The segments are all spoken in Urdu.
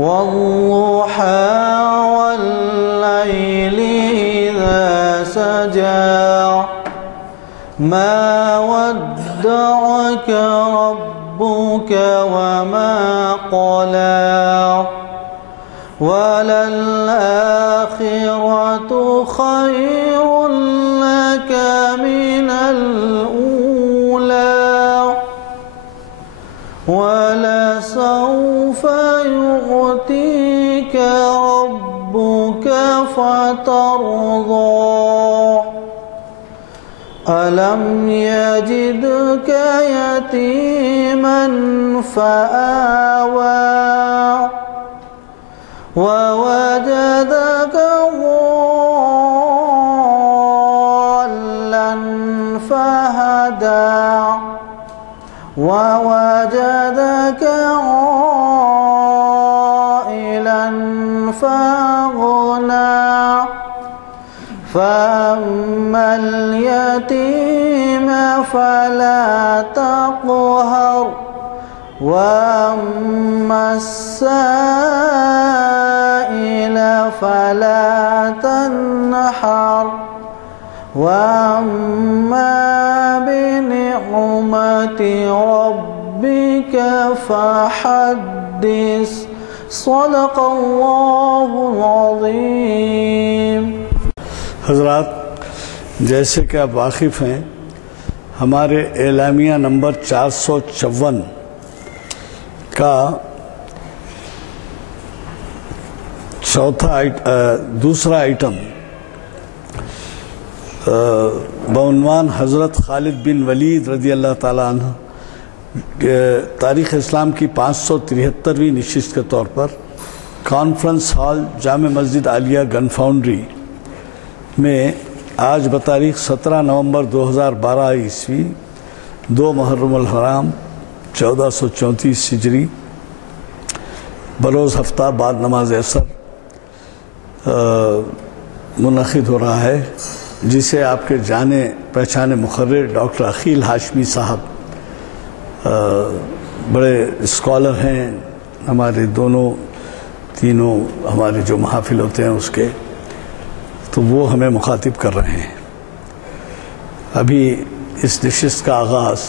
والضحى والليل إذا سجى ما ودعك ربك وما قلى وللآخرة خير لك من الأولى ولسوف يعطيك ربك فترضى ألم يجدك يتيما فآوى ووجدك ضالا فهدى ووجدك عائلا فأغنى فأما اليتيم فلا تقهر وأما السائل فلا تنحر وأما بنعمة ربك فحدث صدق اللہ العظیم۔ حضرات، جیسے کہ آپ واقف ہیں، ہمارے اعلامیہ نمبر 454 کا دوسرا آئٹم بعنوان حضرت خالد بن ولید رضی اللہ تعالیٰ عنہ تاریخ اسلام کی 573ویں نشست کے طور پر کانفرنس ہال جامع مسجد عالیہ گن فاؤنڈری میں آج بتاریخ 17 نومبر 2012 عیسوی 2 محرم الحرام 1434 ہجری بروز ہفتہ بعد نماز عصر منعقد ہو رہا ہے، جسے آپ کے جانے پہچانے مقرر ڈاکٹر عقیل ہاشمی صاحب بڑے اسکالر ہیں، ہمارے تینوں ہمارے جو محافل ہوتے ہیں اس کے، تو وہ ہمیں مخاطب کر رہے ہیں۔ ابھی اس نشست کا آغاز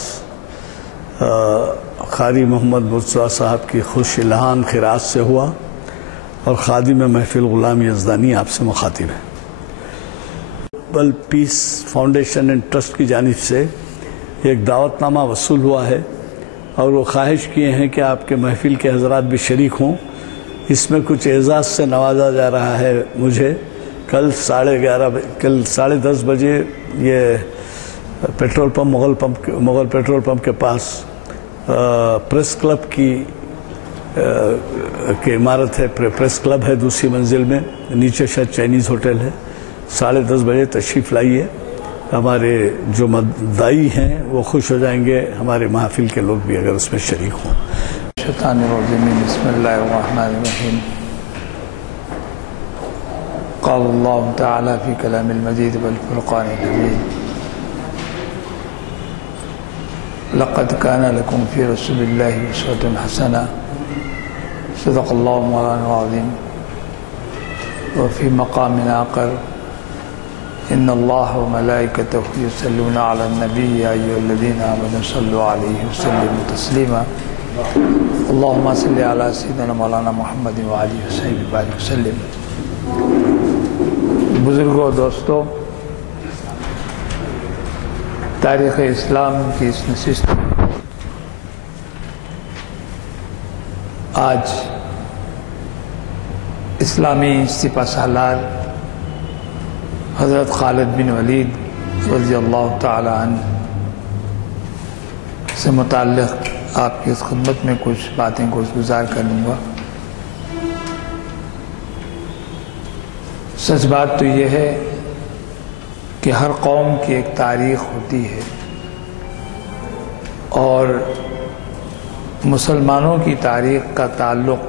قاری محمد مرتضیٰ صاحب کی خوش الہان خراج سے ہوا اور خادم محفل غلام یزدانی آپ سے مخاطب ہیں۔ Global peace foundation and trust کی جانب سے ایک دعوت نامہ وصول ہوا ہے اور وہ خواہش کیے ہیں کہ آپ کے محفل کے حضرات بھی شریک ہوں۔ اس میں کچھ اعزاز سے نوازا جا رہا ہے مجھے۔ کل 10:30 بجے یہ petrol pump Mughal petrol pump کے پاس پریس کلب کی عمارت ہے، پریس کلب ہے دوسری منزل میں، نیچے شاید چائنیز ہوٹل ہے۔ 10:30 بجے تشریف لائیے، ہمارے جو مدعی ہیں وہ خوش ہو جائیں گے، ہمارے محافل کے لوگ بھی اگر اس میں شریک ہوں۔ شیطان الرجیم، بسم اللہ الرحمن الرحیم۔ قال اللہ تعالی فی کلام المجید والفرقان الحمید، لقد کان لکم فی رسول اللہ اسوۃ حسنہ، صدق اللہ مولانا العظیم۔ وفی مقام آخر، ان اللہ وملائکتہ یصلون علی النبی یا ایھا الذین آمنوا صلوا علیہ وسلموا تسلیما، اللہم صلی علی سیدنا مولانا محمد وآلہ وصحبہ وسلم۔ بزرگوں، دوستوں، تاریخ اسلام کی اس نشست میں آج اسلامی سپہ سالار حضرت خالد بن ولید رضی اللہ تعالی عنہ سے متعلق آپ کی اس خدمت میں کچھ باتیں گزار کروں گا۔ سچ بات تو یہ ہے کہ ہر قوم کی ایک تاریخ ہوتی ہے، اور مسلمانوں کی تاریخ کا تعلق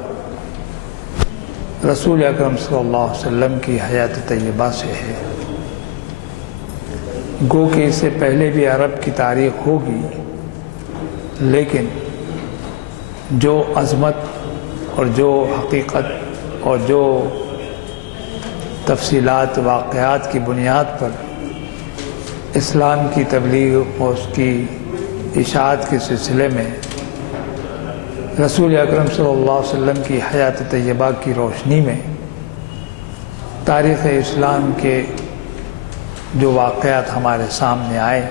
رسول اکرم صلی اللہ علیہ وسلم کی حیات طیبہ سے ہے۔ گو کہ اس سے پہلے بھی عرب کی تاریخ ہوگی، لیکن جو عظمت اور جو حقیقت اور جو تفصیلات واقعات کی بنیاد پر اسلام کی تبلیغ اور اس کی اشاعت کے سلسلے میں رسول اکرم صلی اللہ علیہ وسلم کی حیات طیبہ کی روشنی میں تاریخ اسلام کے جو واقعات ہمارے سامنے آئے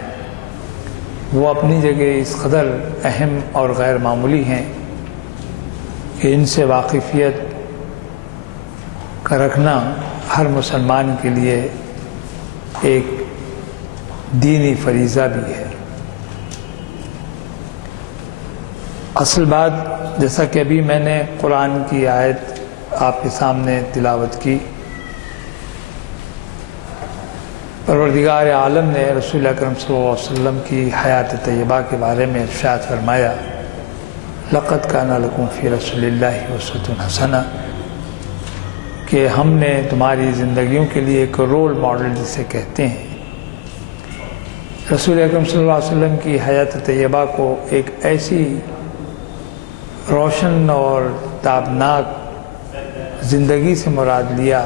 وہ اپنی جگہ اس قدر اہم اور غیر معمولی ہیں کہ ان سے واقفیت کا رکھنا ہر مسلمان کے لیے ایک دینی فریضہ بھی ہے۔ اصل بات، جیسا کہ ابھی میں نے قرآن کی آیت آپ کے سامنے تلاوت کی، پروردگار عالم نے رسول اکرم صلی اللہ علیہ وسلم کی حیات طیبہ کے بارے میں ارشاد فرمایا، لقد کان لکم فی رسول اللہ اسوۃ حسنہ، کہ ہم نے تمہاری زندگیوں کے لیے ایک رول ماڈل جسے کہتے ہیں، رسول اکرم صلی اللہ علیہ وسلم کی حیات طیبہ کو ایک ایسی روشن اور تابناک زندگی سے مراد لیا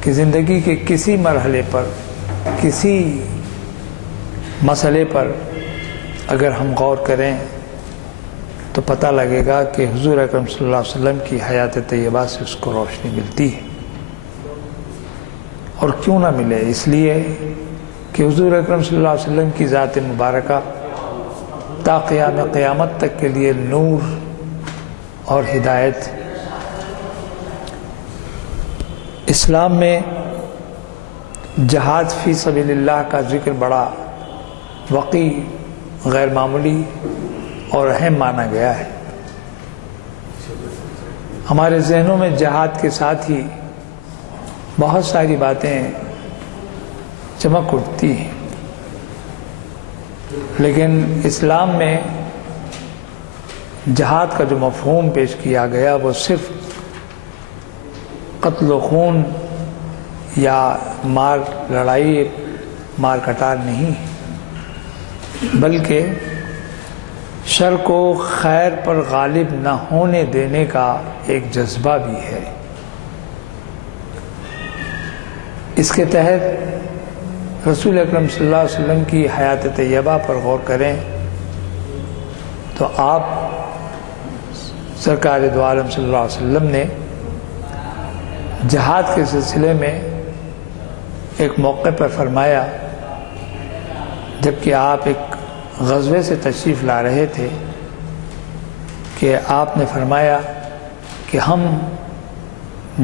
کہ زندگی کے کسی مرحلے پر، کسی مسئلے پر اگر ہم غور کریں تو پتہ لگے گا کہ حضور اکرم صلی اللہ علیہ وسلم کی حیات طیبہ سے اس کو روشنی ملتی ہے۔ اور کیوں نہ ملے؟ اس لیے کہ حضور اکرم صلی اللہ علیہ وسلم کی ذات مبارکہ تا قیام قیامت تک کے لیے نور اور ہدایت۔ اسلام میں جہاد فی سبیل اللہ کا ذکر بڑا وقی، غیر معمولی اور اہم مانا گیا ہے۔ ہمارے ذہنوں میں جہاد کے ساتھ ہی بہت ساری باتیں چمک اٹھتی ہیں، لیکن اسلام میں جہاد کا جو مفہوم پیش کیا گیا وہ صرف قتل و خون یا لڑائی مار کٹار نہیں، بلکہ شر کو خیر پر غالب نہ ہونے دینے کا ایک جذبہ بھی ہے۔ اس کے تحت رسول اکرم صلی اللہ علیہ وسلم کی حیات طیبہ پر غور کریں تو آپ سرکار دو عالم صلی اللہ علیہ وسلم نے جہاد کے سلسلے میں ایک موقع پر فرمایا، جبکہ آپ ایک غزوے سے تشریف لا رہے تھے، کہ آپ نے فرمایا کہ ہم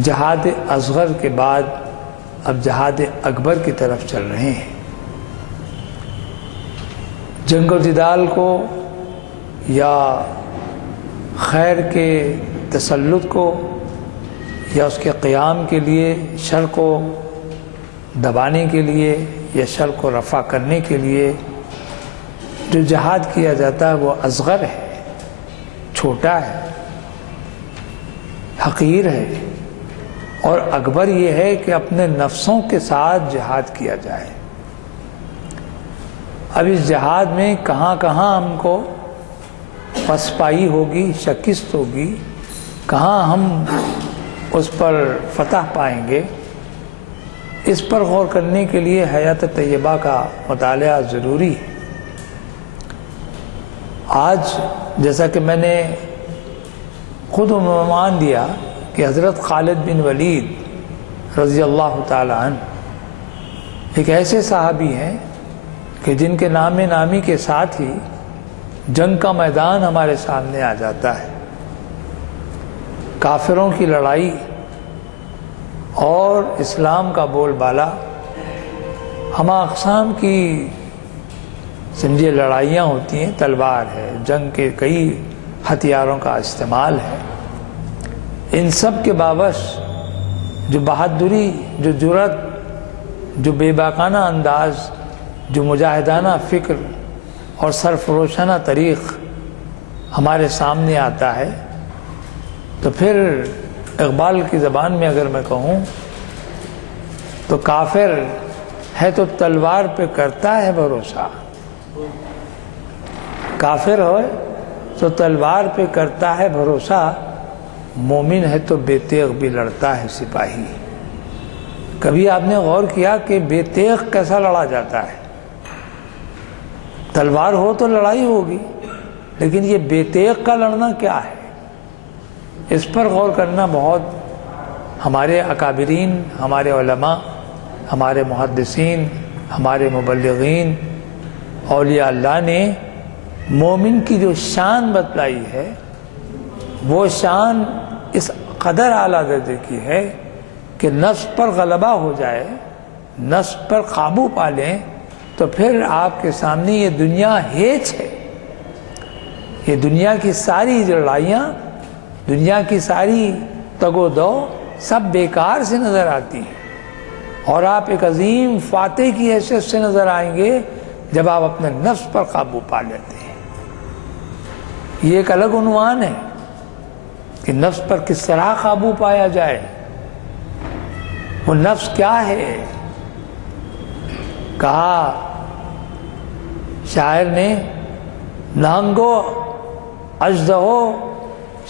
جہاد اصغر کے بعد اب جہاد اکبر کی طرف چل رہے ہیں۔ جنگ و جدال کو یا خیر کے تسلط کو یا اس کے قیام کے لیے، شر کو دبانے کے لیے یا شر کو رفع کرنے کے لیے جو جہاد کیا جاتا ہے وہ اصغر ہے، چھوٹا ہے، حقیر ہے، اور اکبر یہ ہے کہ اپنے نفسوں کے ساتھ جہاد کیا جائے۔ اب اس جہاد میں کہاں کہاں ہم کو پسپائی ہوگی، شکست ہوگی، کہاں ہم اس پر فتح پائیں گے، اس پر غور کرنے کے لیے حیات طیبہ کا مطالعہ ضروری ہے۔ آج جیسا کہ میں نے خود عنوان دیا کہ حضرت خالد بن ولید رضی اللہ تعالی عنہ ایک ایسے صحابی ہیں کہ جن کے نام نامی کے ساتھ ہی جنگ کا میدان ہمارے سامنے آ جاتا ہے۔ کافروں کی لڑائی اور اسلام کا بول بالا، ہمہ اقسام کی سمجھے لڑائیاں ہوتی ہیں، تلوار ہے، جنگ کے کئی ہتھیاروں کا استعمال ہے، ان سب کے باوجود جو بہادری، جو جرأت، جو بے باکانہ انداز، جو مجاہدانہ فکر اور سرفروشانہ طریق ہمارے سامنے آتا ہے، تو پھر اقبال کی زبان میں اگر میں کہوں تو کافر ہے تو تلوار پہ کرتا ہے بھروسہ، کافر ہو تو تلوار پہ کرتا ہے بھروسہ، مومن ہے تو بے تیغ بھی لڑتا ہے سپاہی۔ کبھی آپ نے غور کیا کہ بے تیغ کیسا لڑا جاتا ہے؟ تلوار ہو تو لڑائی ہوگی، لیکن یہ بے تیغ کا لڑنا کیا ہے؟ اس پر غور کرنا بہت ہمارے اکابرین، ہمارے علماء، ہمارے محدثین، ہمارے مبلغین، اولیاء اللہ نے مومن کی جو شان بتلائی ہے وہ شان اس قدر اعلیٰ درجے کی ہے کہ نفس پر غلبہ ہو جائے، نفس پر قابو پا لیں تو پھر آپ کے سامنے یہ دنیا ہیچ ہے۔ یہ دنیا کی ساری لڑائیاں، دنیا کی ساری تگ و دو سب بیکار سے نظر آتی ہیں، اور آپ ایک عظیم فاتح کی حیثیت سے نظر آئیں گے جب آپ اپنے نفس پر قابو پا لیتے ہیں۔ یہ ایک الگ عنوان ہے کہ نفس پر کس طرح قابو پایا جائے۔ وہ نفس کیا ہے؟ کہا شاعر نے، نہنگو اژدہو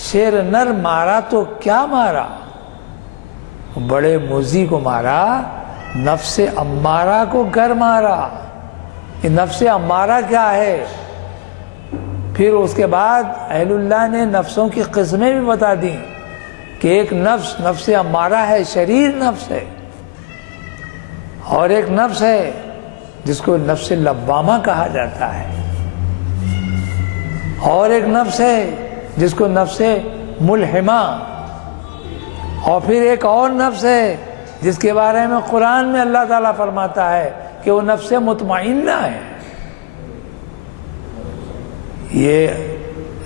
شیر نر مارا تو کیا مارا، بڑے موذی کو مارا، نفس امارہ کو گر مارا۔ یہ نفس امارہ کیا ہے؟ پھر اس کے بعد اہل اللہ نے نفسوں کی قسمیں بھی بتا دیں کہ ایک نفس نفس امارہ ہے، شریر نفس ہے، اور ایک نفس ہے جس کو نفس لوامہ کہا جاتا ہے، اور ایک نفس ہے جس کو نفس ملہمہ، اور پھر ایک اور نفس ہے جس کے بارے میں قرآن میں اللہ تعالیٰ فرماتا ہے کہ وہ نفس مطمئنہ ہے۔ یہ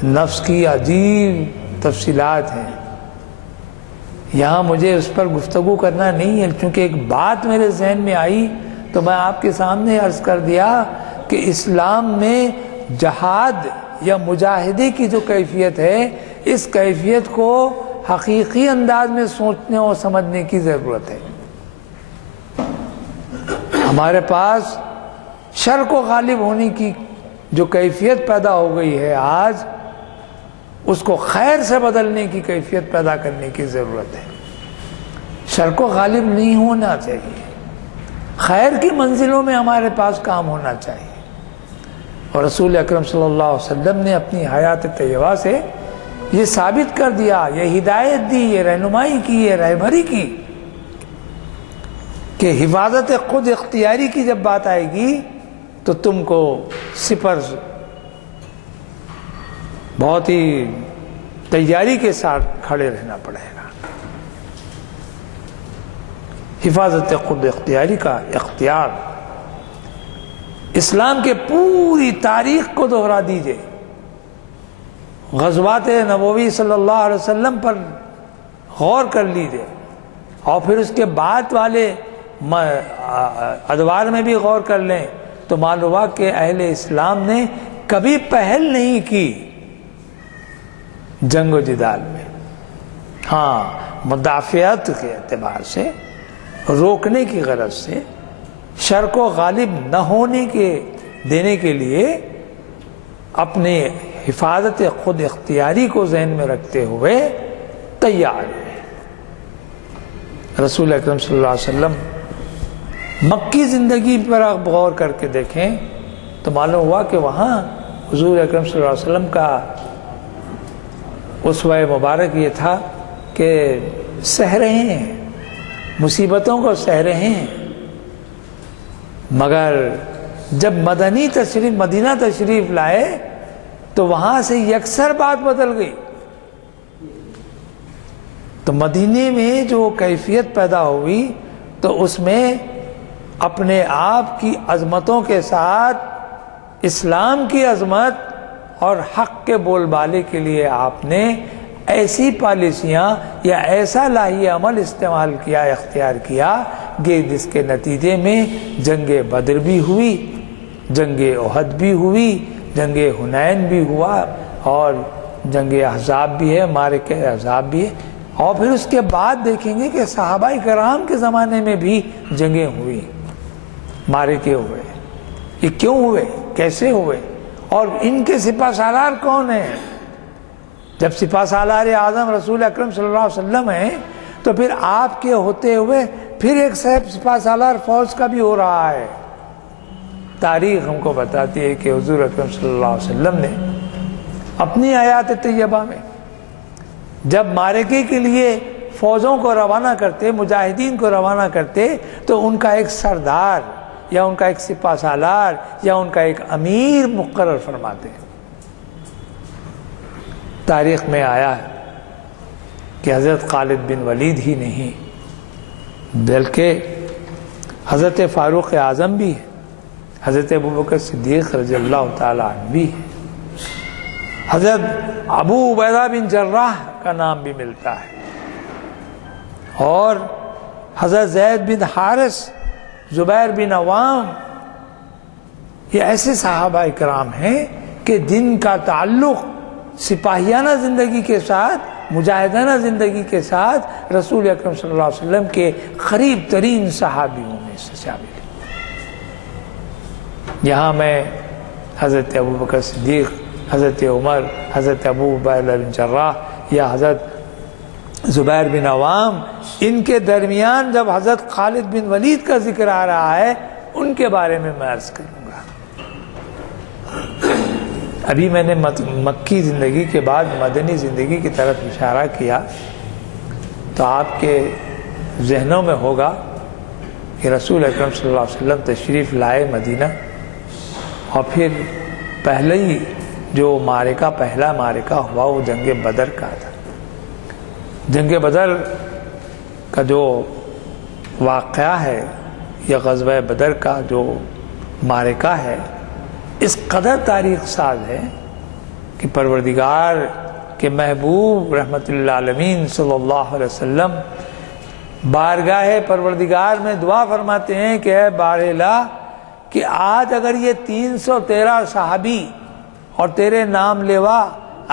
نفس کی عجیب تفصیلات ہیں، یہاں مجھے اس پر گفتگو کرنا نہیں ہے، چونکہ ایک بات میرے ذہن میں آئی تو میں آپ کے سامنے عرض کر دیا کہ اسلام میں جہاد یا مجاہدے کی جو کیفیت ہے، اس کیفیت کو حقیقی انداز میں سوچنے اور سمجھنے کی ضرورت ہے۔ ہمارے پاس شر کو غالب ہونے کی جو کیفیت پیدا ہو گئی ہے آج، اس کو خیر سے بدلنے کی کیفیت پیدا کرنے کی ضرورت ہے۔ شر کو غالب نہیں ہونا چاہیے، خیر کی منزلوں میں ہمارے پاس کام ہونا چاہیے، اور رسول اکرم صلی اللہ علیہ وسلم نے اپنی حیات طیبہ سے یہ ثابت کر دیا، یہ ہدایت دی، یہ رہنمائی کی، یہ رہبری کی کہ حفاظت خود اختیاری کی جب بات آئے گی تو تم کو سپر بہت ہی تیاری کے ساتھ کھڑے رہنا پڑے گا۔ حفاظت خود اختیاری کا اختیار اسلام کے پوری تاریخ کو دوہرا دیجئے، غزوات نبوی صلی اللہ علیہ وسلم پر غور کر لیجئے، اور پھر اس کے بعد والے ادوار میں بھی غور کر لیں تو معلوم ہوا کہ اہل اسلام نے کبھی پہل نہیں کی جنگ و جدال میں۔ ہاں، مدافعت کے اعتبار سے، روکنے کی غرض سے، شر کو غالب نہ ہونے کے دینے کے لیے اپنے حفاظت خود اختیاری کو ذہن میں رکھتے ہوئے تیار ہوئے۔ رسول اکرم صلی اللہ علیہ وسلم مکی زندگی پر آپ غور کر کے دیکھیں تو معلوم ہوا کہ وہاں حضور اکرم صلی اللہ علیہ وسلم کا اسوہ مبارک یہ تھا کہ سہ رہے ہیں، مصیبتوں کو سہ رہے ہیں، مگر جب مدینہ تشریف لائے تو وہاں سے یکسر بات بدل گئی۔ تو مدینے میں جو کیفیت پیدا ہوئی تو اس میں اپنے آپ کی عظمتوں کے ساتھ اسلام کی عظمت اور حق کے بول بالے کے لیے آپ نے ایسی پالیسیاں یا ایسا لاہی عمل استعمال کیا، اختیار کیا کہ جس کے نتیجے میں جنگ بدر بھی ہوئی، جنگ احد بھی ہوئی، جنگ حنین بھی ہوا، اور جنگ احزاب بھی ہے، معرکہ احزاب بھی ہے، اور پھر اس کے بعد دیکھیں گے کہ صحابہ کرام کے زمانے میں بھی جنگیں ہوئی، معرکے ہوئے۔ یہ کیوں ہوئے، کیسے ہوئے، اور ان کے سپہ سالار کون ہیں؟ جب سپہ سالار اعظم رسول اکرم صلی اللہ علیہ وسلم ہیں تو پھر آپ کے ہوتے ہوئے پھر ایک سپہ سالار فوج کا بھی ہو رہا ہے۔ تاریخ ہم کو بتاتی ہے کہ حضور اکرم صلی اللہ علیہ وسلم نے اپنی حیات طیبہ میں جب معرکے کے لیے فوجوں کو روانہ کرتے، مجاہدین کو روانہ کرتے، تو ان کا ایک سردار یا ان کا ایک سپہ سالار یا ان کا ایک امیر مقرر فرماتے ہیں۔ تاریخ میں آیا ہے کہ حضرت خالد بن ولید ہی نہیں بلکہ حضرت فاروق اعظم بھی ہے، حضرت ابوبکر صدیق رضی اللہ تعالیٰ عنہ بھی ہے، حضرت ابو عبیدہ بن جراح کا نام بھی ملتا ہے، اور حضرت زید بن حارث، زبیر بن عوام، یہ ایسے صحابہ کرام ہیں کہ جن کا تعلق سپاہیانہ زندگی کے ساتھ، مجاہدانہ زندگی کے ساتھ رسول اکرم صلی اللہ علیہ وسلم کے قریب ترین صحابیوں میں سے شامل ہے۔ یہاں میں حضرت ابوبکر صدیق، حضرت عمر، حضرت ابو عبیدہ بن جراح یا حضرت زبیر بن عوام، ان کے درمیان جب حضرت خالد بن ولید کا ذکر آ رہا ہے ان کے بارے میں عرض کروں گا۔ ابھی میں نے مکی زندگی کے بعد مدنی زندگی کی طرف اشارہ کیا تو آپ کے ذہنوں میں ہوگا کہ رسول اکرم صلی اللہ علیہ وسلم تشریف لائے مدینہ، اور پھر پہلے ہی جو پہلا معرکہ ہوا وہ جنگ بدر کا تھا۔ جنگ بدر کا جو واقعہ ہے یا غزوہ بدر کا جو معرکہ ہے اس قدر تاریخ ساز ہے کہ پروردگار کے محبوب رحمت اللہ عالمین صلی اللہ علیہ وسلم بارگاہ پروردگار میں دعا فرماتے ہیں کہ اے بار الہ کہ آج اگر یہ 313 صحابی اور تیرے نام لیوا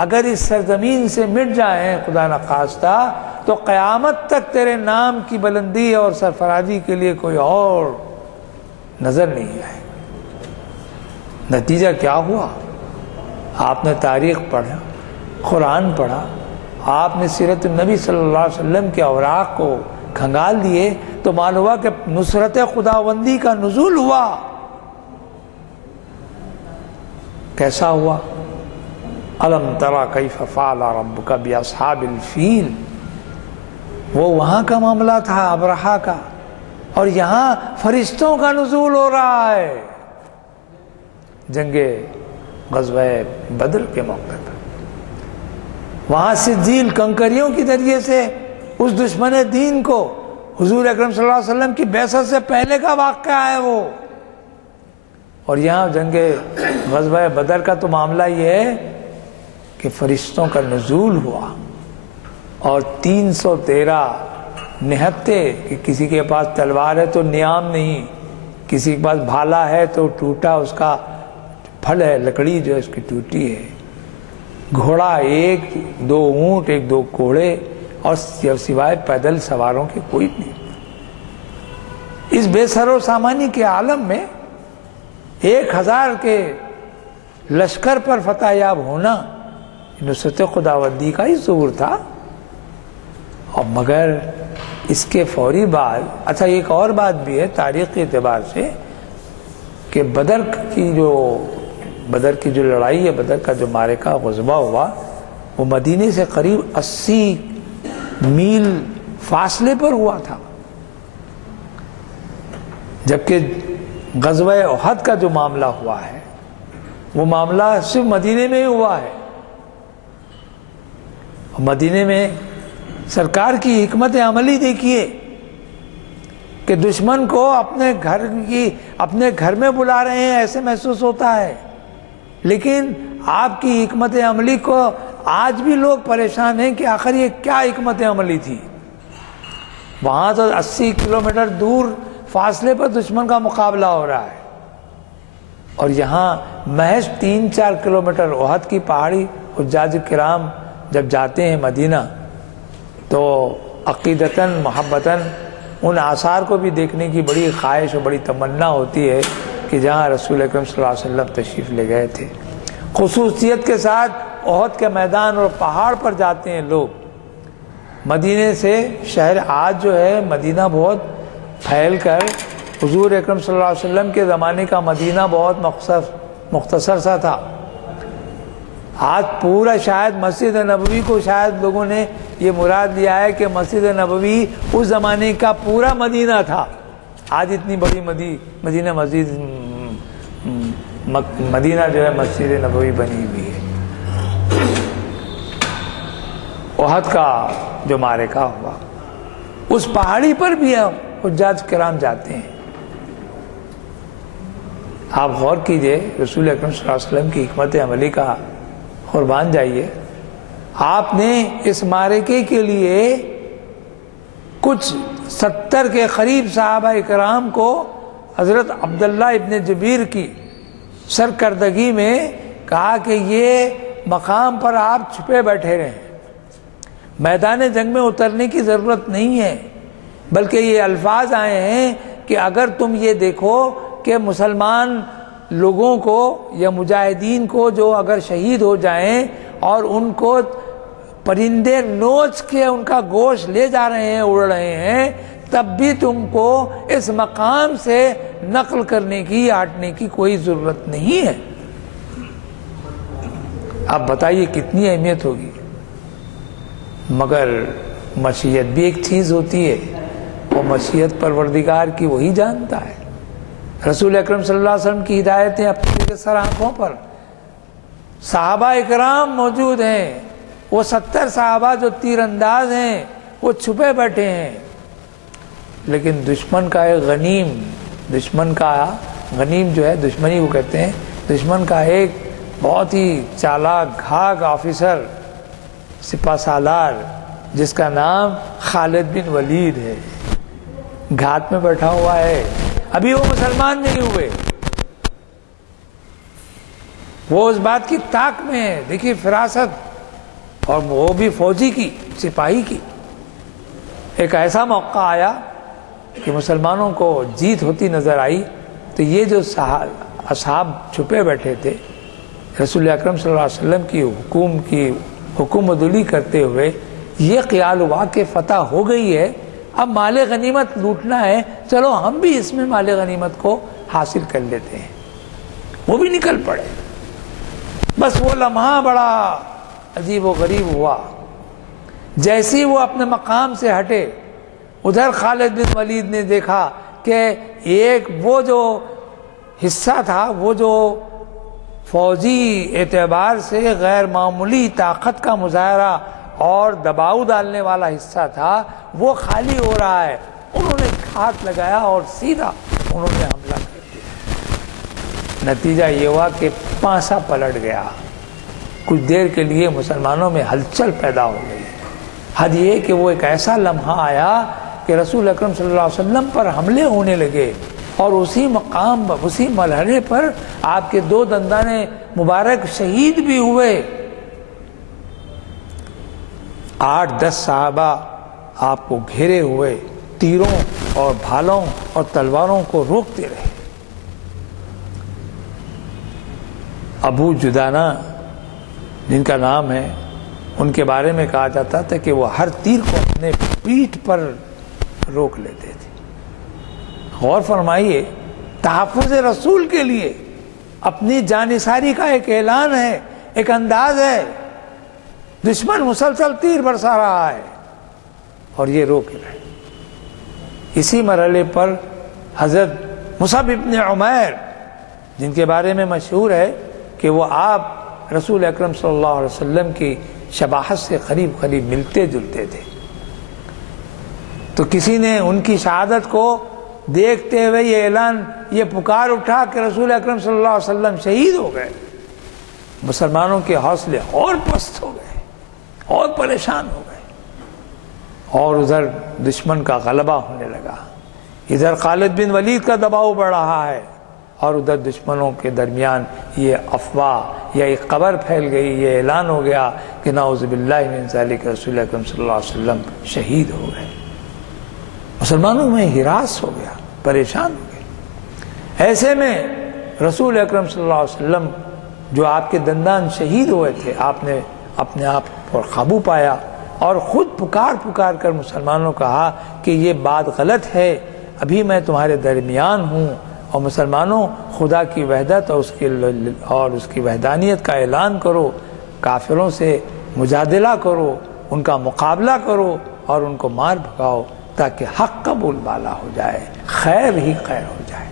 اگر اس سرزمین سے مٹ جائیں خدا نخواستہ تو قیامت تک تیرے نام کی بلندی اور سرفرازی کے لیے کوئی اور نظر نہیں آئے۔ نتیجہ کیا ہوا؟ آپ نے تاریخ پڑھا، قرآن پڑھا، آپ نے سیرت النبی صلی اللہ علیہ وسلم کے اوراق کو کھنگال دیے تو معلوم ہوا کہ نصرت خداوندی کا نزول ہوا۔ کیسا ہوا؟ الم تری کیف فعل ربک باصحاب الفیل، وہ وہاں کا معاملہ تھا ابرہہ کا، اور یہاں فرشتوں کا نزول ہو رہا ہے جنگ غزوہ بدر کے موقع پر۔ وہاں سجیل کنکریوں کے ذریعے سے اس دشمن دین کو حضور اکرم صلی اللہ علیہ وسلم کی بعثت سے پہلے کا واقعہ ہے وہ، اور یہاں جنگ غزوہ بدر کا تو معاملہ یہ ہے کہ فرشتوں کا نزول ہوا اور 313 نہتے، کہ کسی کے پاس تلوار ہے تو نیام نہیں، کسی کے پاس بھالا ہے تو ٹوٹا اس کا پھل ہے، لکڑی جو اس کی ٹوٹی ہے، گھوڑا ایک، 2 اونٹ، 1-2 گھوڑے، اور سوائے پیدل سواروں کے کوئی نہیں۔ اس بے سر و سامانی کے عالم میں 1000 کے لشکر پر فتح یاب ہونا نصرت خداوندی کا ہی ظہور تھا۔ اور مگر اس کے فوری بعد اچھا ایک اور بات بھی ہے تاریخی اعتبار سے کہ بدر کی جو لڑائی ہے، بدر کا جو معرکہ غزوہ ہوا وہ مدینے سے قریب 80 میل فاصلے پر ہوا تھا، جبکہ غزوہ احد کا جو معاملہ ہوا ہے وہ معاملہ صرف مدینے میں ہی ہوا ہے۔ مدینے میں سرکار کی حکمت عملی دیکھیے کہ دشمن کو اپنے گھر میں بلا رہے ہیں ایسے محسوس ہوتا ہے، لیکن آپ کی حکمت عملی کو آج بھی لوگ پریشان ہیں کہ آخر یہ کیا حکمت عملی تھی۔ وہاں تو 80 کلومیٹر دور فاصلے پر دشمن کا مقابلہ ہو رہا ہے، اور یہاں محض 3-4 کلومیٹر احد کی پہاڑی حجاج کرام جب جاتے ہیں مدینہ تو عقیدتاً محبتاً ان آثار کو بھی دیکھنے کی بڑی خواہش اور بڑی تمنا ہوتی ہے کہ جہاں رسول اکرم صلی اللہ علیہ وسلم تشریف لے گئے تھے۔ خصوصیت کے ساتھ احد کے میدان اور پہاڑ پر جاتے ہیں لوگ، مدینے سے شہر آج جو ہے مدینہ بہت پھیل کر، حضور اکرم صلی اللہ علیہ وسلم کے زمانے کا مدینہ بہت مختصر سا تھا۔ آج پورا شاید مسجد نبوی کو شاید لوگوں نے یہ مراد لیا ہے کہ مسجد نبوی اس زمانے کا پورا مدینہ تھا۔ آج اتنی بڑی مدینہ جو ہے مسجد نبوی بنی ہوئی ہے۔ احد کا جو معرکہ ہوا اس پہاڑی پر بھی حجاج کرام جاتے ہیں۔ آپ غور کیجئے، رسول اکرم صلی اللہ علیہ وسلم کی حکمت عملی کا قربان جائیے، آپ نے اس معرکے کے لیے کچھ 70 کے قریب صحابہ اکرام کو حضرت عبداللہ ابن جبیر کی سرکردگی میں کہا کہ یہ مقام پر آپ چھپے بیٹھے رہیں، میدان جنگ میں اترنے کی ضرورت نہیں ہے، بلکہ یہ الفاظ آئے ہیں کہ اگر تم یہ دیکھو کہ مسلمان لوگوں کو یا مجاہدین کو جو اگر شہید ہو جائیں اور ان کو پرندے نوچ کے ان کا گوشت لے جا رہے ہیں، اڑ رہے ہیں، تب بھی تم کو اس مقام سے نقل کرنے کی، ہٹنے کی کوئی ضرورت نہیں ہے۔ اب بتائیے کتنی اہمیت ہوگی۔ مگر مشیت بھی ایک چیز ہوتی ہے، وہ مشیت پروردگار کی وہی جانتا ہے۔ رسول اکرم صلی اللہ علیہ وسلم کی ہدایتیں اپنی کے سر آنکھوں پر، صحابہ اکرام موجود ہیں، وہ 70 صحابہ جو تیر انداز ہیں وہ چھپے بیٹھے ہیں، لیکن دشمن کا ایک غنیم جو ہے، دشمنی وہ کہتے ہیں، دشمن کا ایک بہت ہی چالاک گھاگ آفیسر، سپہ سالار، جس کا نام خالد بن ولید ہے، گھاٹ میں بیٹھا ہوا ہے، ابھی وہ مسلمان نہیں ہوئے، وہ اس بات کی طاق میں ہے۔ دیکھیے فراست، اور وہ بھی فوجی کی، سپاہی کی۔ ایک ایسا موقع آیا کہ مسلمانوں کو جیت ہوتی نظر آئی، تو یہ جو اصحاب چھپے بیٹھے تھے، رسول اکرم صلی اللہ علیہ وسلم کی حکم عدولی کرتے ہوئے یہ خیال ہوا کہ فتح ہو گئی ہے، اب مال غنیمت لوٹنا ہے، چلو ہم بھی اس میں مال غنیمت کو حاصل کر لیتے ہیں۔ وہ بھی نکل پڑے۔ بس وہ لمحہ بڑا عجیب و غریب ہوا، جیسے وہ اپنے مقام سے ہٹے، ادھر خالد بن ولید نے دیکھا کہ ایک وہ جو حصہ تھا، وہ جو فوجی اعتبار سے غیر معمولی طاقت کا مظاہرہ اور دباؤ ڈالنے والا حصہ تھا، وہ خالی ہو رہا ہے۔ انہوں نے ہاتھ لگایا اور سیدھا انہوں نے حملہ کر دیا۔ نتیجہ یہ ہوا کہ پانسا پلٹ گیا۔ کچھ دیر کے لیے مسلمانوں میں ہلچل پیدا ہو گئی۔ حد یہ کہ وہ ایک ایسا لمحہ آیا کہ رسول اکرم صلی اللہ علیہ وسلم پر حملے ہونے لگے، اور اسی مقام، اسی مرحلے پر آپ کے 2 دندان مبارک شہید بھی ہوئے۔ 8-10 صحابہ آپ کو گھیرے ہوئے تیروں اور بھالوں اور تلواروں کو روکتے رہے۔ ابو جدانہ جن کا نام ہے، ان کے بارے میں کہا جاتا تھا کہ وہ ہر تیر کو اپنے پیٹھ پر روک لیتے تھے۔ غور فرمائیے، تحفظ رسول کے لیے اپنی جانثاری کا ایک اعلان ہے، ایک انداز ہے۔ دشمن مسلسل تیر برسا رہا ہے اور یہ روک رہے۔ اسی مرحلے پر حضرت مصعب ابن عمیر، جن کے بارے میں مشہور ہے کہ وہ آپ رسول اکرم صلی اللہ علیہ وسلم کی شباہت سے قریب قریب ملتے جلتے تھے، تو کسی نے ان کی شہادت کو دیکھتے ہوئے یہ اعلان، یہ پکار اٹھا کہ رسول اکرم صلی اللہ علیہ وسلم شہید ہو گئے۔ مسلمانوں کے حوصلے اور پست ہو گئے اور پریشان ہو گئے، اور ادھر دشمن کا غلبہ ہونے لگا۔ ادھر خالد بن ولید کا دباؤ بڑھ رہا ہے، اور ادھر دشمنوں کے درمیان یہ افواہ یا ایک خبر پھیل گئی، یہ اعلان ہو گیا کہ نعوذ باللہ من ذالک رسول اکرم صلی اللہ علیہ وسلم شہید ہو گئے۔ مسلمانوں میں ہراس ہو گیا، پریشان ہو گئے۔ ایسے میں رسول اکرم صلی اللہ علیہ وسلم جو آپ کے دندان شہید ہوئے تھے، آپ نے اپنے آپ پر قابو پایا اور خود پکار کر مسلمانوں کو کہا کہ یہ بات غلط ہے، ابھی میں تمہارے درمیان ہوں، اور مسلمانوں خدا کی وحدت اور اس کی وحدانیت کا اعلان کرو، کافروں سے مجادلہ کرو، ان کا مقابلہ کرو اور ان کو مار بھگاؤ تاکہ حق کا بول بالا ہو جائے، خیر ہی خیر ہو جائے۔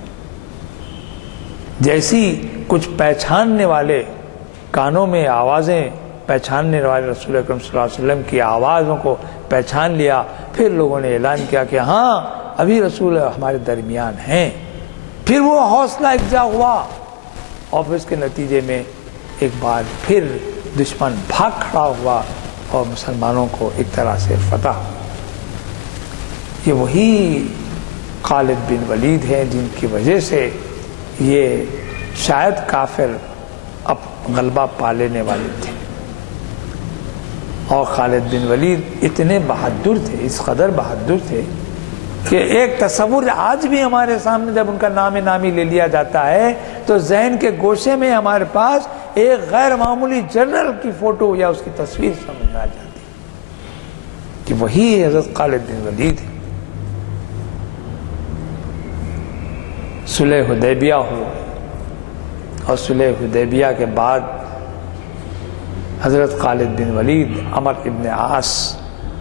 جیسی کچھ پہچاننے والے کانوں میں آوازیں پہچاننے والے رسول اکرم صلی اللہ علیہ وسلم کی آوازوں کو پہچان لیا، پھر لوگوں نے اعلان کیا کہ ہاں ابھی رسول ہمارے درمیان ہیں۔ پھر وہ حوصلہ افزا ہوا اور پھر اس کے نتیجے میں ایک بار پھر دشمن بھاگ کھڑا ہوا اور مسلمانوں کو ایک طرح سے فتح ہوا۔ یہ وہی خالد بن ولید ہیں جن کی وجہ سے یہ شاید کافر اب غلبہ پا لینے والے تھے، اور خالد بن ولید اتنے بہادر تھے، اس قدر بہادر تھے کہ ایک تصور آج بھی ہمارے سامنے جب ان کا نام نامی لے لیا جاتا ہے تو ذہن کے گوشے میں ہمارے پاس ایک غیر معمولی جنرل کی فوٹو یا اس کی تصویر سمجھ آ جاتی ہے کہ وہی حضرت خالد بن ولید ہے۔ صلح حدیبیہ ہو، اور صلح حدیبیہ کے بعد حضرت خالد بن ولید عمر ابن عاص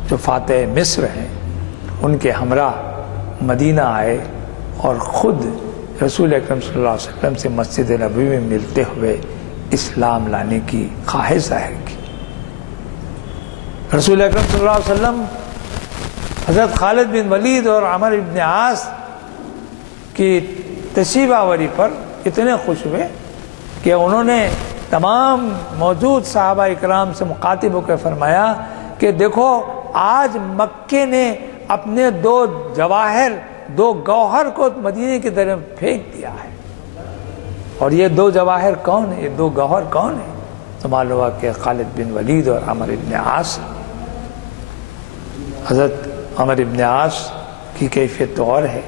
جو فاتح مصر ہیں ان کے ہمراہ مدینہ آئے اور خود رسول اکرم صلی اللہ علیہ وسلم سے مسجد نبوی میں ملتے ہوئے اسلام لانے کی خواہش ظاہر کی۔ رسول اکرم صلی اللہ علیہ وسلم حضرت خالد بن ولید اور عمر ابن عاص کی تشریف آوری پر اتنے خوش ہوئے کہ انہوں نے تمام موجود صحابہ اکرام سے مخاطب ہو کے فرمایا کہ دیکھو آج مکے نے اپنے دو گوہر کو مدینے کی طرف پھینک دیا ہے، اور یہ دو جواہر کون ہیں، یہ دو گوہر کون ہیں؟ تو معلوم ہوا کہ خالد بن ولید اور عمر ابن عاص۔ حضرت عمر ابن عاص کی کیفیت تو اور ہے،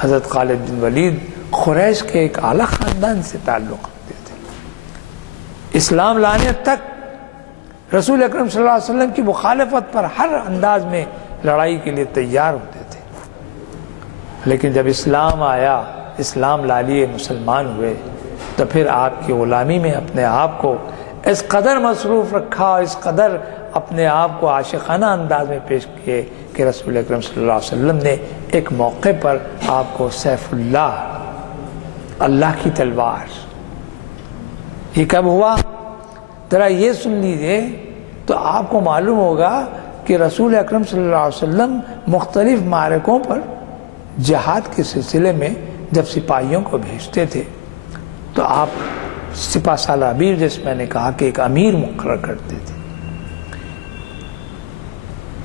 حضرت خالد بن ولید قریش کے ایک اعلیٰ خاندان سے تعلق رکھتے تھے، اسلام لانے تک رسول اکرم صلی اللہ علیہ وسلم کی مخالفت پر ہر انداز میں لڑائی کے لیے تیار ہوتے تھے، لیکن جب اسلام آیا، اسلام لا لیے، مسلمان ہوئے، تو پھر آپ کی غلامی میں اپنے آپ کو اس قدر مصروف رکھا، اس قدر اپنے آپ کو عاشقانہ انداز میں پیش کیے کہ رسول اکرم صلی اللہ علیہ وسلم نے ایک موقع پر آپ کو سیف اللہ، اللہ کی تلوار، یہ کب ہوا ذرا یہ سن لیجئے تو آپ کو معلوم ہوگا کہ رسول اکرم صلی اللہ علیہ وسلم مختلف معرکوں پر جہاد کے سلسلے میں جب سپاہیوں کو بھیجتے تھے تو آپ سپہ سالار جس میں نے کہا کہ ایک امیر مقرر کرتے تھے۔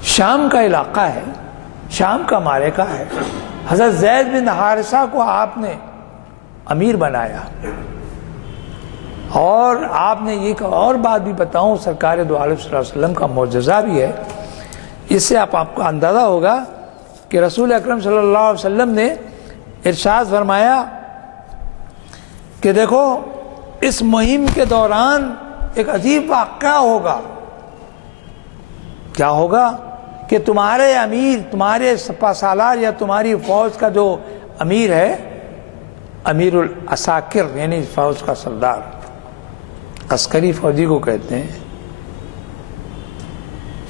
شام کا علاقہ ہے، شام کا معرکہ ہے، حضرت زید بن حارثہ کو آپ نے امیر بنایا، اور آپ نے ایک اور بات بھی بتاؤں، سرکار دو عالم صلی اللہ علیہ وسلم کا معجزہ بھی ہے، اس سے آپ کو اندازہ ہوگا کہ رسول اکرم صلی اللہ علیہ وسلم نے ارشاد فرمایا کہ دیکھو اس مہم کے دوران ایک عجیب واقعہ ہوگا۔ کیا ہوگا؟ کہ تمہارے امیر، تمہارے سپہ سالار یا تمہاری فوج کا جو امیر ہے، امیر العساکر یعنی فوج کا سردار، عسکری فوجی کو کہتے ہیں،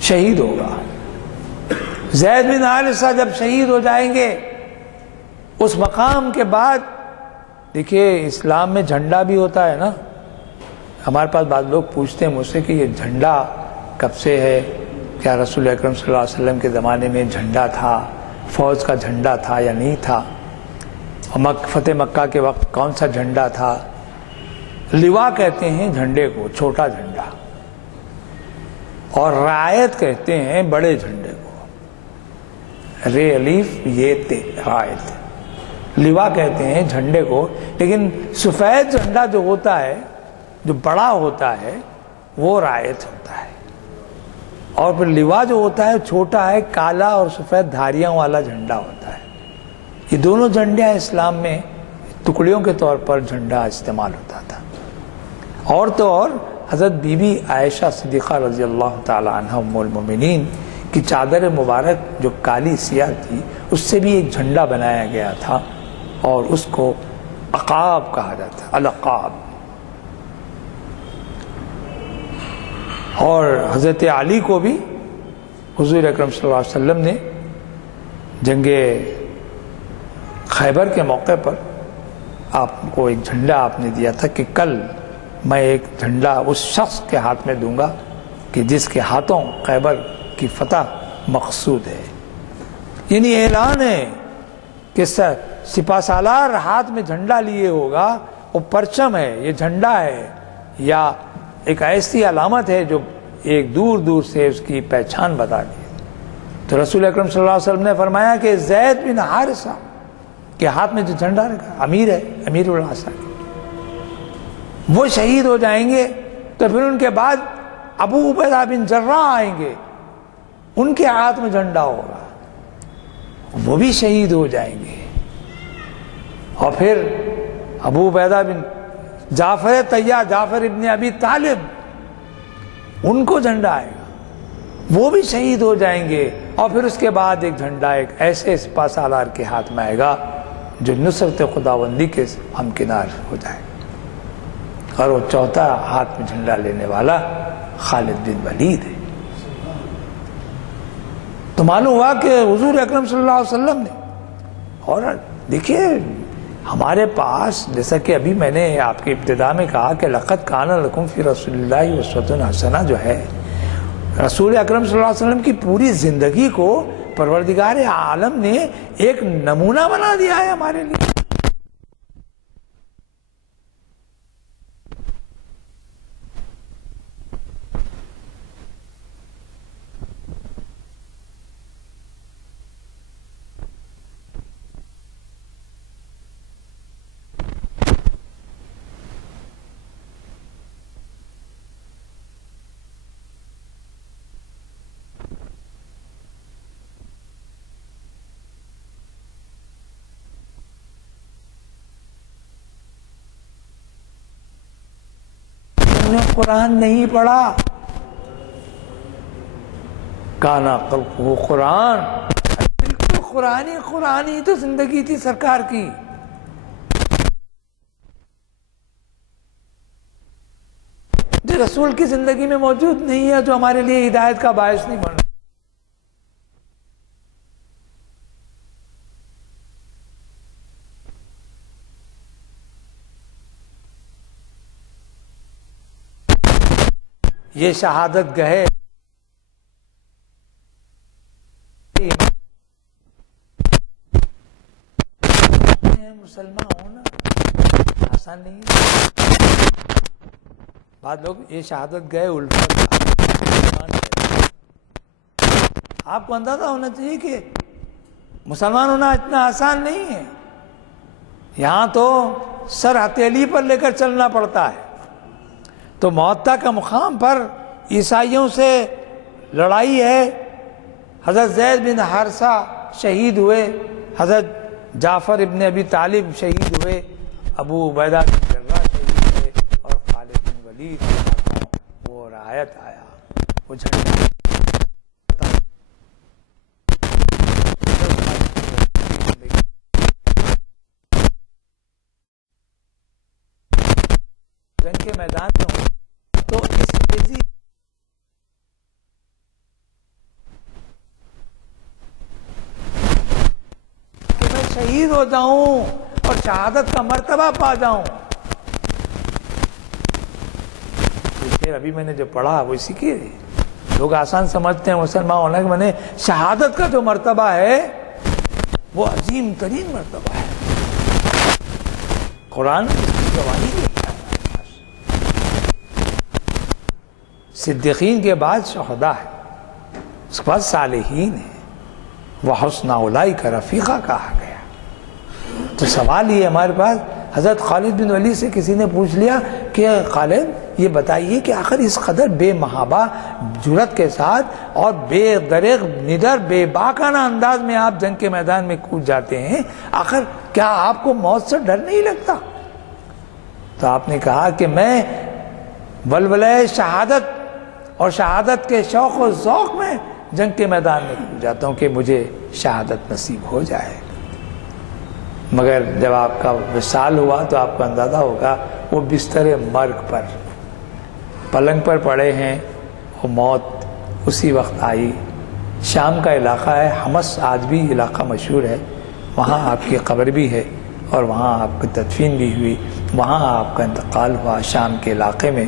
شہید ہوگا۔ زید بن حارثہ جب شہید ہو جائیں گے اس مقام کے بعد، دیکھیے اسلام میں جھنڈا بھی ہوتا ہے نا، ہمارے پاس بعض لوگ پوچھتے ہیں مجھ سے کہ یہ جھنڈا کب سے ہے، کیا رسول اکرم صلی اللہ علیہ وسلم کے زمانے میں جھنڈا تھا، فوج کا جھنڈا تھا یا نہیں تھا، اور فتح مکہ کے وقت کون سا جھنڈا تھا؟ لوا کہتے ہیں جھنڈے کو، چھوٹا جھنڈا، اور رایت کہتے ہیں بڑے جھنڈے کو، رے الف یہ تے رایت، لوا کہتے ہیں جھنڈے کو، لیکن سفید جھنڈا جو ہوتا ہے، جو بڑا ہوتا ہے، وہ رایت ہوتا ہے، اور پھر لوا جو ہوتا ہے چھوٹا ہے، کالا اور سفید دھاریاں والا جھنڈا ہوتا ہے۔ یہ دونوں جھنڈے اسلام میں ٹکڑیوں کے طور پر جھنڈا استعمال ہوتا تھا، اور تو اور حضرت بی بی عائشہ صدیقہ رضی اللہ تعالی عنہ ام المومنین کی چادر مبارک جو کالی سیاہ تھی اس سے بھی ایک جھنڈا بنایا گیا تھا اور اس کو عقاب کہا جاتا ہے، العقاب۔ اور حضرت علی کو بھی حضور اکرم صلی اللہ علیہ وسلم نے جنگ خیبر کے موقع پر آپ کو ایک جھنڈا آپ نے دیا تھا کہ کل میں ایک جھنڈا اس شخص کے ہاتھ میں دوں گا کہ جس کے ہاتھوں خیبر کی فتح مقصود ہے۔ یعنی اعلان ہے کہ سپہ سالار ہاتھ میں جھنڈا لیے ہوگا، وہ پرچم ہے، یہ جھنڈا ہے، یا ایک ایسی علامت ہے جو ایک دور دور سے اس کی پہچان بتا دی۔ تو رسول اکرم صلی اللہ علیہ وسلم نے فرمایا کہ زید بن حارثہ کے ہاتھ میں جو جھنڈا رکھا امیر ہے، امیر العسکر، وہ شہید ہو جائیں گے تو پھر ان کے بعد ابو عبیدہ بن جراح آئیں گے، ان کے ہاتھ میں جھنڈا ہوگا، وہ بھی شہید ہو جائیں گے، اور پھر ابو عبیدہ بن جعفر طیار، جعفر ابن ابی طالب، ان کو جھنڈا آئے گا، وہ بھی شہید ہو جائیں گے، اور پھر اس کے بعد ایک جھنڈا ایک ایسے سپہ سالار کے ہاتھ میں آئے گا جو نصرت خداوندی کے ہمکنار ہو جائے، اور وہ چوتھا ہاتھ میں جھنڈا لینے والا خالد بن ولید ہے۔ تو معلوم ہوا کہ حضور اکرم صلی اللہ علیہ وسلم نے، اور دیکھیے ہمارے پاس جیسا کہ ابھی میں نے آپ کی ابتدا میں کہا کہ لقد کان لکم فی رسول اللہ اسوۃ حسنہ جو ہے، رسول اکرم صلی اللہ علیہ وسلم کی پوری زندگی کو پروردگار عالم نے ایک نمونہ بنا دیا ہے ہمارے لیے۔ قرآن نہیں پڑھا، کانا وہ قرآن بالکل قرآن ہی تو زندگی تھی سرکار کی۔ جو رسول کی زندگی میں موجود نہیں ہے، جو ہمارے لیے ہدایت کا باعث نہیں بن رہا۔ یہ شہادت گہے مسلمان ہونا آسان نہیں ہے۔ بعض لوگ یہ شہادت گئے الفت، آپ کو اندازہ ہونا چاہیے کہ مسلمان ہونا اتنا آسان نہیں ہے، یہاں تو سر ہتھیلی پر لے کر چلنا پڑتا ہے۔ تو معطا کا مقام پر عیسائیوں سے لڑائی ہے، حضرت زید بن حارثہ شہید ہوئے، حضرت جعفر ابن ابی طالب شہید ہوئے، ابو عبیدہ بن جراح شہید ہوئے، اور خالد بن ولید وہ رعایت آیا، وہ جھنڈا جنگ کے میدان میں ہو تو اس تیزی کہ میں شہید ہو جاؤں اور شہادت کا مرتبہ پا جاؤں۔ پھر ابھی میں نے جو پڑھا وہ اسی کی، لوگ آسان سمجھتے ہیں مسلمان ہونے کے معنی شہادت کا جو مرتبہ ہے وہ عظیم ترین مرتبہ ہے، قرآن کی گواہی دیتا ہے۔ صدیقین کے بعد شہداء ہے، اس کے بعد صالحین ہے، وحسن اولئک رفیقا کہا گیا۔ تو سوال یہ ہمارے پاس، حضرت خالد بن ولید سے کسی نے پوچھ لیا کہ خالد یہ بتائیے کہ آخر اس قدر بے محابہ جرأت کے ساتھ اور بے دریغ نڈر بے باکانہ انداز میں آپ جنگ کے میدان میں کود جاتے ہیں، آخر کیا آپ کو موت سے ڈر نہیں لگتا؟ تو آپ نے کہا کہ میں ولولہ شہادت اور شہادت کے شوق و ذوق میں جنگ کے میدان میں کھل جاتا ہوں کہ مجھے شہادت نصیب ہو جائے. مگر جب آپ کا وصال ہوا تو آپ کو اندازہ ہوگا وہ بستر مرگ پر پلنگ پر پڑے ہیں، وہ موت اسی وقت آئی. شام کا علاقہ ہے، حمص آج بھی علاقہ مشہور ہے، وہاں آپ کی قبر بھی ہے اور وہاں آپ کی تدفین بھی ہوئی، وہاں آپ کا انتقال ہوا شام کے علاقے میں.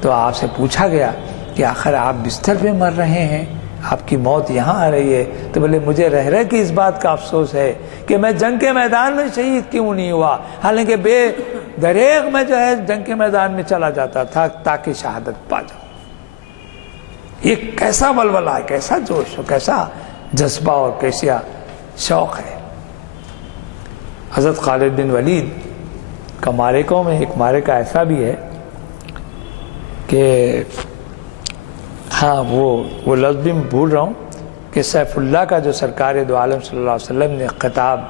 تو آپ سے پوچھا گیا کہ آخر آپ بستر پہ مر رہے ہیں، آپ کی موت یہاں آ رہی ہے. تو بولے مجھے رہ رہ کے اس بات کا افسوس ہے کہ میں جنگ کے میدان میں شہید کیوں نہیں ہوا، حالانکہ بے دریغ میں جو ہے جنگ کے میدان میں چلا جاتا تھا تاکہ شہادت پا جاؤں. یہ کیسا ولولہ ہے، کیسا جوش ہو، کیسا جذبہ اور کیسا شوق ہے. حضرت خالد بن ولید کا معرکوں میں ایک معرکہ ایسا بھی ہے کہ ہاں وہ لفظ بھی میں بھول رہا ہوں کہ سیف اللہ کا جو سرکار دو عالم صلی اللہ علیہ وسلم نے خطاب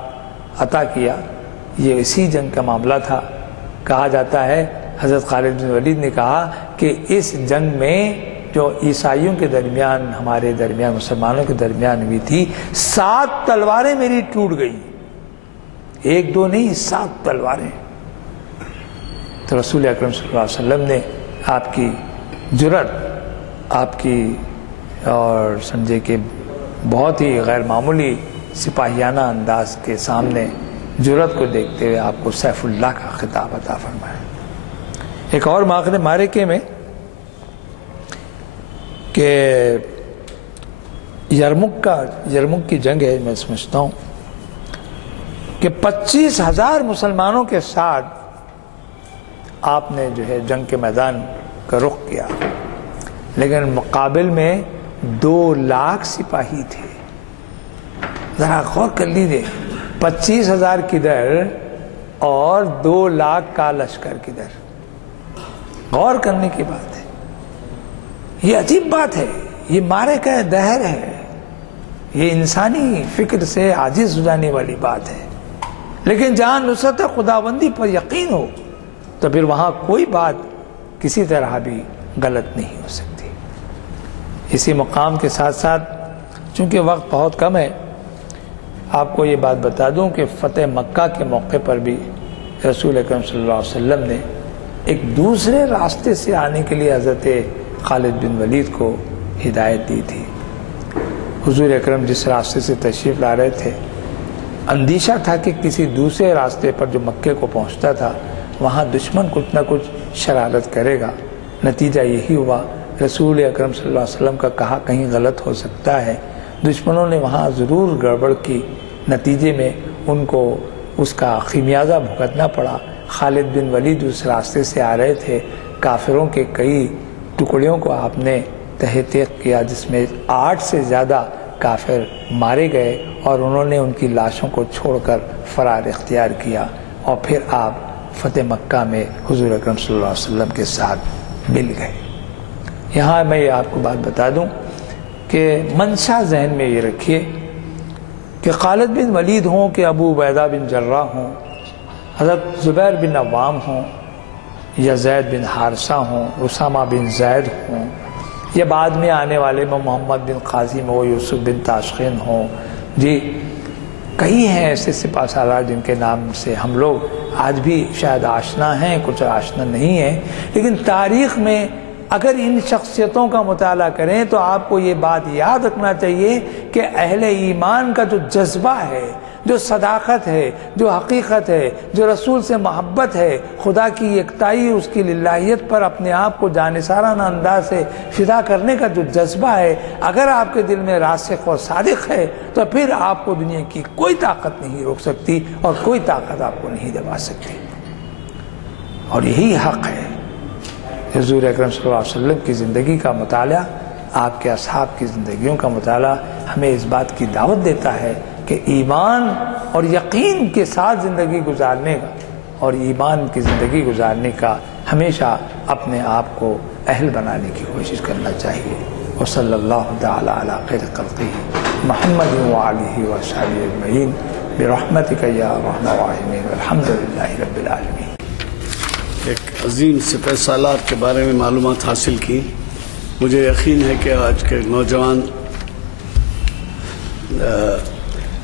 عطا کیا، یہ اسی جنگ کا معاملہ تھا. کہا جاتا ہے حضرت خالد بن ولید نے کہا کہ اس جنگ میں جو عیسائیوں کے درمیان، ہمارے درمیان، مسلمانوں کے درمیان ہوئی تھی، 7 تلواریں میری ٹوٹ گئی، 1 2 نہیں 7 تلواریں. تو رسول اکرم صلی اللہ علیہ وسلم نے آپ کی جرأت، آپ کی اور سمجھے کہ بہت ہی غیر معمولی سپاہیانہ انداز کے سامنے جرأت کو دیکھتے ہوئے آپ کو سیف اللہ کا خطاب عطا فرمایا. ایک اور معرکے میں کہ یرمک کی جنگ ہے، میں سمجھتا ہوں کہ 25,000 مسلمانوں کے ساتھ آپ نے جو ہے جنگ کے میدان کا رخ کیا، لیکن مقابل میں 2 لاکھ سپاہی تھے. ذرا غور کر لیجیے، 25,000 کدھر اور 2 لاکھ کا لشکر کدھر. غور کرنے کی بات ہے، یہ عجیب بات ہے، یہ معرکہ دہر ہے، یہ انسانی فکر سے عاجز ہو جانے والی بات ہے. لیکن جہاں نصرت خداوندی پر یقین ہو تو پھر وہاں کوئی بات کسی طرح بھی غلط نہیں ہو سکتی. اسی مقام کے ساتھ ساتھ چونکہ وقت بہت کم ہے، آپ کو یہ بات بتا دوں کہ فتح مکہ کے موقع پر بھی رسول اکرم صلی اللہ علیہ وسلم نے ایک دوسرے راستے سے آنے کے لیے حضرت خالد بن ولید کو ہدایت دی تھی. حضور اکرم جس راستے سے تشریف لا رہے تھے، اندیشہ تھا کہ کسی دوسرے راستے پر جو مکے کو پہنچتا تھا وہاں دشمن کچھ نہ کچھ شرارت کرے گا. نتیجہ یہی ہوا، رسول اکرم صلی اللہ علیہ وسلم کا کہا کہیں غلط ہو سکتا ہے، دشمنوں نے وہاں ضرور گڑبڑ کی، نتیجے میں ان کو اس کا خمیازہ بھگتنا پڑا. خالد بن ولید اس راستے سے آ رہے تھے، کافروں کے کئی ٹکڑیوں کو آپ نے تہہ تیغ کیا، جس میں 8 سے زیادہ کافر مارے گئے اور انہوں نے ان کی لاشوں کو چھوڑ کر فرار اختیار کیا، اور پھر آپ فتح مکہ میں حضور اکرم صلی اللہ علیہ وسلم کے ساتھ مل گئے. یہاں میں آپ کو بات بتا دوں کہ منشا ذہن میں یہ رکھیے کہ خالد بن ولید ہوں کہ ابو عبیدہ بن جراح ہوں، حضرت زبیر بن عوام ہوں یا زید بن حارثہ ہوں، اسامہ بن زید ہوں، یا بعد میں آنے والے میں محمد بن قاسم ہو، یوسف بن تاشقین ہوں، جی کئی ہیں ایسے سپہ سالار جن کے نام سے ہم لوگ آج بھی شاید آشنا ہیں، کچھ آشنا نہیں ہیں. لیکن تاریخ میں اگر ان شخصیتوں کا مطالعہ کریں تو آپ کو یہ بات یاد رکھنا چاہیے کہ اہل ایمان کا جو جذبہ ہے، جو صداقت ہے، جو حقیقت ہے، جو رسول سے محبت ہے، خدا کی یکتائی، اس کی للہیت پر اپنے آپ کو جانثارانہ انداز سے فدا کرنے کا جو جذبہ ہے، اگر آپ کے دل میں راسخ اور صادق ہے تو پھر آپ کو دنیا کی کوئی طاقت نہیں روک سکتی اور کوئی طاقت آپ کو نہیں دبا سکتی. اور یہی حق ہے. حضور اکرم صلی اللہ علیہ وسلم کی زندگی کا مطالعہ، آپ کے اصحاب کی زندگیوں کا مطالعہ ہمیں اس بات کی دعوت دیتا ہے کہ ایمان اور یقین کے ساتھ زندگی گزارنے کا اور ایمان کی زندگی گزارنے کا ہمیشہ اپنے آپ کو اہل بنانے کی کوشش کرنا چاہیے. وصلی اللہ تعالی علی خیر خلقہ محمد وآلہ وصحبہ اجمعین برحمتک یا ارحم الراحمین والحمد للہ رب العالمین. ایک عظیم سپہ سالار کے بارے میں معلومات حاصل کی. مجھے یقین ہے کہ آج کے نوجوان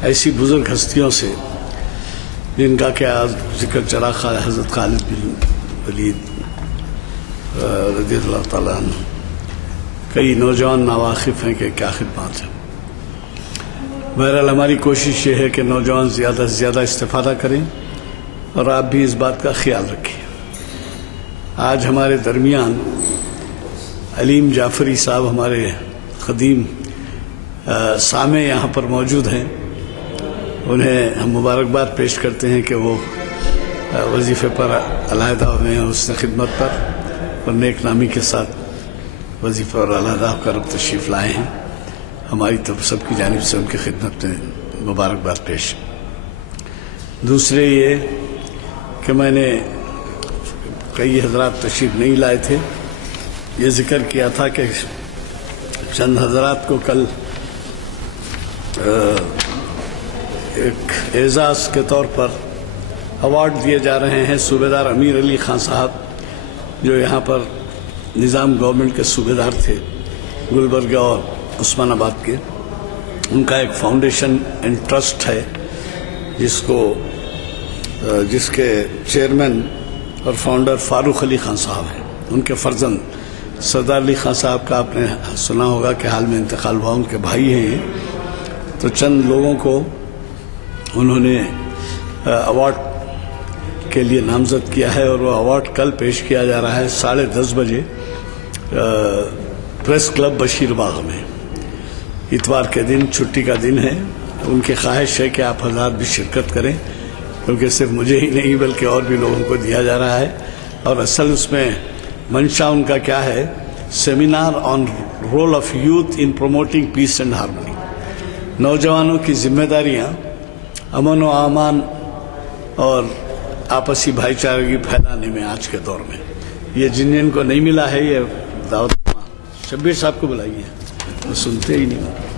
ایسی بزرگ ہستیوں سے جن کا کہ آج ذکر چلا حضرت خالد بن ولید رضی اللہ تعالیٰ عنہ، کئی نوجوان ناواقف ہیں کہ کیا خدمات ہیں. بہرحال ہماری کوشش یہ ہے کہ نوجوان زیادہ سے زیادہ استفادہ کریں اور آپ بھی اس بات کا خیال رکھیں. آج ہمارے درمیان علیم جعفری صاحب ہمارے قدیم سامع یہاں پر موجود ہیں. انہیں ہم مبارکباد پیش کرتے ہیں کہ وہ وظیفے پر علیحدہ ہوئے ہیں، حسن خدمت پر اور نیک نامی کے ساتھ وظیفہ اور علیحدہ ہو کر تشریف لائے ہیں. ہماری طرف سب کی جانب سے ان کی خدمت میں مبارکباد پیش. دوسرے یہ کہ میں نے کئی حضرات تشریف نہیں لائے تھے، یہ ذکر کیا تھا کہ چند حضرات کو کل ایک اعزاز کے طور پر ایوارڈ دیے جا رہے ہیں. صوبیدار امیر علی خان صاحب جو یہاں پر نظام گورنمنٹ کے صوبیدار تھے گلبرگہ اور عثمان آباد کے، ان کا ایک فاؤنڈیشن اینڈ ٹرسٹ ہے جس کے چیئرمین اور فاؤنڈر فاروق علی خان صاحب ہیں. ان کے فرزند سردار علی خان صاحب کا آپ نے سنا ہوگا کہ حال میں انتقال ہوا، ان کے بھائی ہیں. تو چند لوگوں کو انہوں نے ایوارڈ کے لیے نامزد کیا ہے اور وہ ایوارڈ کل پیش کیا جا رہا ہے 10:30 بجے پریس کلب بشیر باغ میں. اتوار کے دن چھٹی کا دن ہے. ان کی خواہش ہے کہ آپ حضرات بھی شرکت کریں، کیونکہ صرف مجھے ہی نہیں بلکہ اور بھی لوگوں کو دیا جا رہا ہے. اور اصل اس میں منشا ان کا کیا ہے؟ Seminar on role of youth in promoting peace and harmony. نوجوانوں کی ذمہ داریاں امن و امان اور آپسی بھائی چارگی پھیلانے میں آج کے دور میں، یہ جن کو نہیں ملا ہے یہ دعوت. شبیر صاحب کو بلائیے، وہ سنتے ہی نہیں.